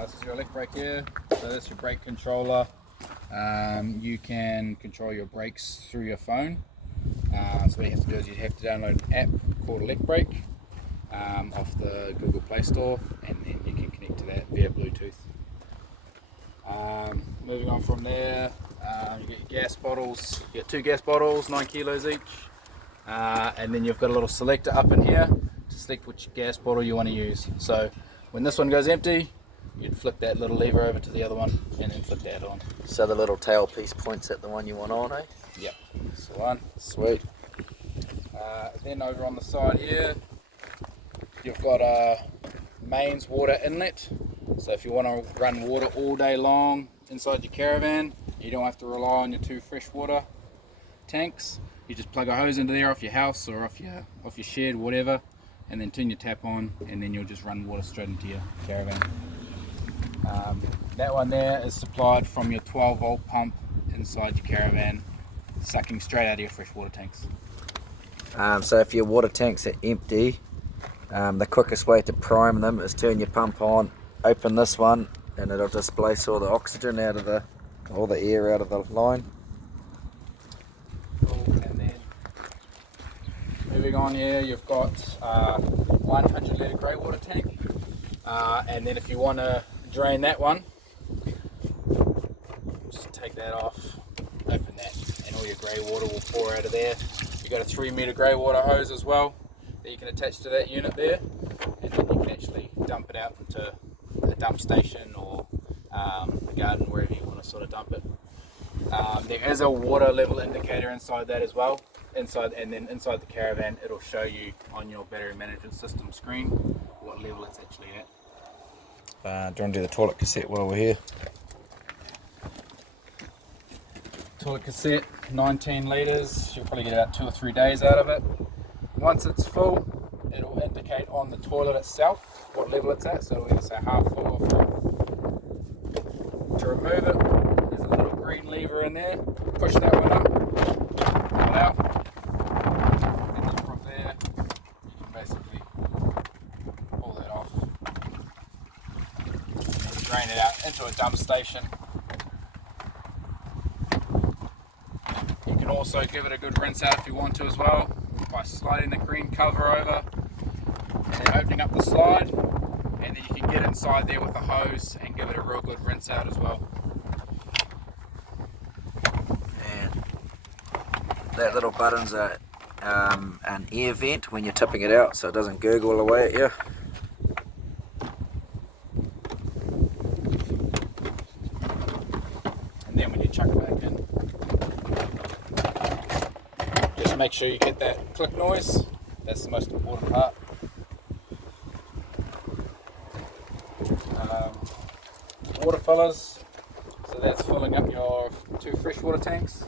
This is your elect brake here. So this is your brake controller. You can control your brakes through your phone. So what you have to do is you have to download an app called Elect Brake off the Google Play Store, and then you can connect to that via Bluetooth. Moving on from there, you get your gas bottles. You get 2 gas bottles, 9 kilos each, and then you've got a little selector up in here to select which gas bottle you want to use. So when this one goes empty, you'd flick that little lever over to the other one and then flick that on. So the little tail piece points at the one you want on, eh? Yep, that's the one. Sweet. Then over on the side here, you've got a mains water inlet. So if you want to run water all day long inside your caravan, you don't have to rely on your 2 freshwater tanks. You just plug a hose into there off your house or off your shed, whatever, and then turn your tap on, and then you'll just run water straight into your caravan. That one there is supplied from your 12-volt pump inside your caravan, sucking straight out of your freshwater tanks. So if your water tanks are empty, the quickest way to prime them is turn your pump on, open this one, and it'll displace all the oxygen out of all the air out of the line. And then moving on here, you've got 100 litre grey water tank, and then if you want to drain that one, just take that off, open that, and all your grey water will pour out of there. You've got a 3 metre grey water hose as well that you can attach to that unit there, and then you can actually dump it out into a dump station or a garden, wherever you want to sort of dump it. There is a water level indicator inside that as well. Inside the caravan, it'll show you on your battery management system screen what level it's actually at. Do you want to do the toilet cassette while we're here? Toilet cassette, 19 litres. You'll probably get about 2 or 3 days out of it. Once it's full, it'll indicate on the toilet itself what level it's at, so it'll either say half full or full. To remove it, there's a little green lever in there. Push that one up, pull it out, and then from there, you can basically pull that off and then drain it out into a dump station. You can also give it a good rinse out if you want to as well, by sliding the green cover over and then opening up the slide, and then you can get inside there with a hose and give it a real good rinse out as well. And that little button's an air vent when you're tipping it out, so it doesn't gurgle away at you. And then when you chuck it back in, just make sure you get that click noise. That's the most important part. Water fillers, so that's filling up your 2 freshwater tanks.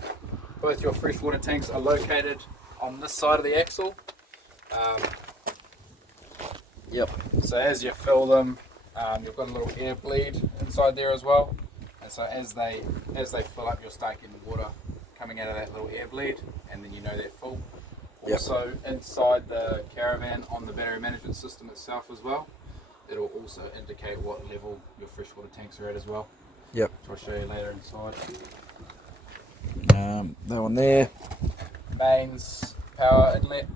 Both your freshwater tanks are located on this side of the axle. Yep. So as you fill them, you've got a little air bleed inside there as well. And so as they fill up, you'll start getting water coming out of that little air bleed, and then you know they're full. Yep. Also inside the caravan on the battery management system itself as well, it'll also indicate what level your freshwater tanks are at as well. Yep. So I'll show you later inside. That one there. Mains power inlet.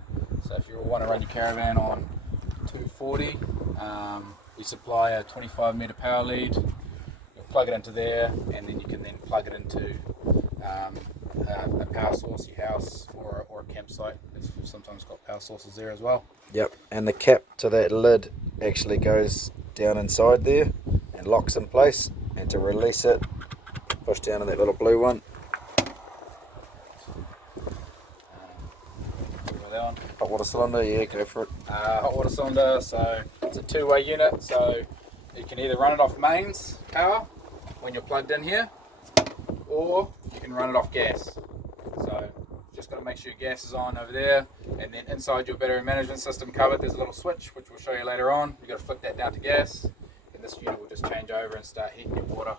So if you want to run your caravan on 240, we supply a 25 metre power lead. You'll plug it into there, and then you can then plug it into a power source, your house, or a campsite. It's sometimes got power sources there as well. Yep. And the cap to that lid actually goes down inside there and locks in place. And to release it, push down on that little blue one. Hot water cylinder, yeah, go for it. Hot water cylinder, so it's a 2-way unit, so you can either run it off mains power when you're plugged in here, or you can run it off gas. So just got to make sure your gas is on over there, and then inside your battery management system cupboard there's a little switch which we'll show you later on. You've got to flick that down to gas, and this unit will just change over and start heating your water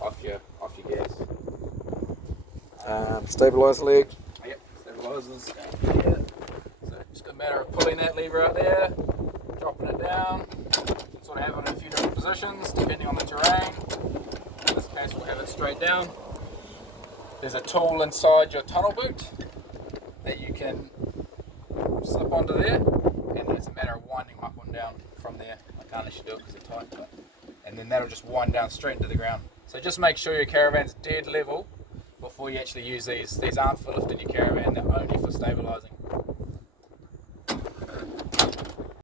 off your gas. Stabiliser leg. Yep, stabilisers down here. So just a matter of pulling that lever out there, dropping it down, sort of have it in a few different positions. positions depending on the terrain. In this case we'll have it straight down. There's a tool inside your tunnel boot that you can slip onto there, and then it's a matter of winding them up and down from there. I can't let you do it because they're tight, and then that'll just wind down straight into the ground. So just make sure your caravan's dead level before you actually use these. These aren't for lifting your caravan, they're only for stabilising.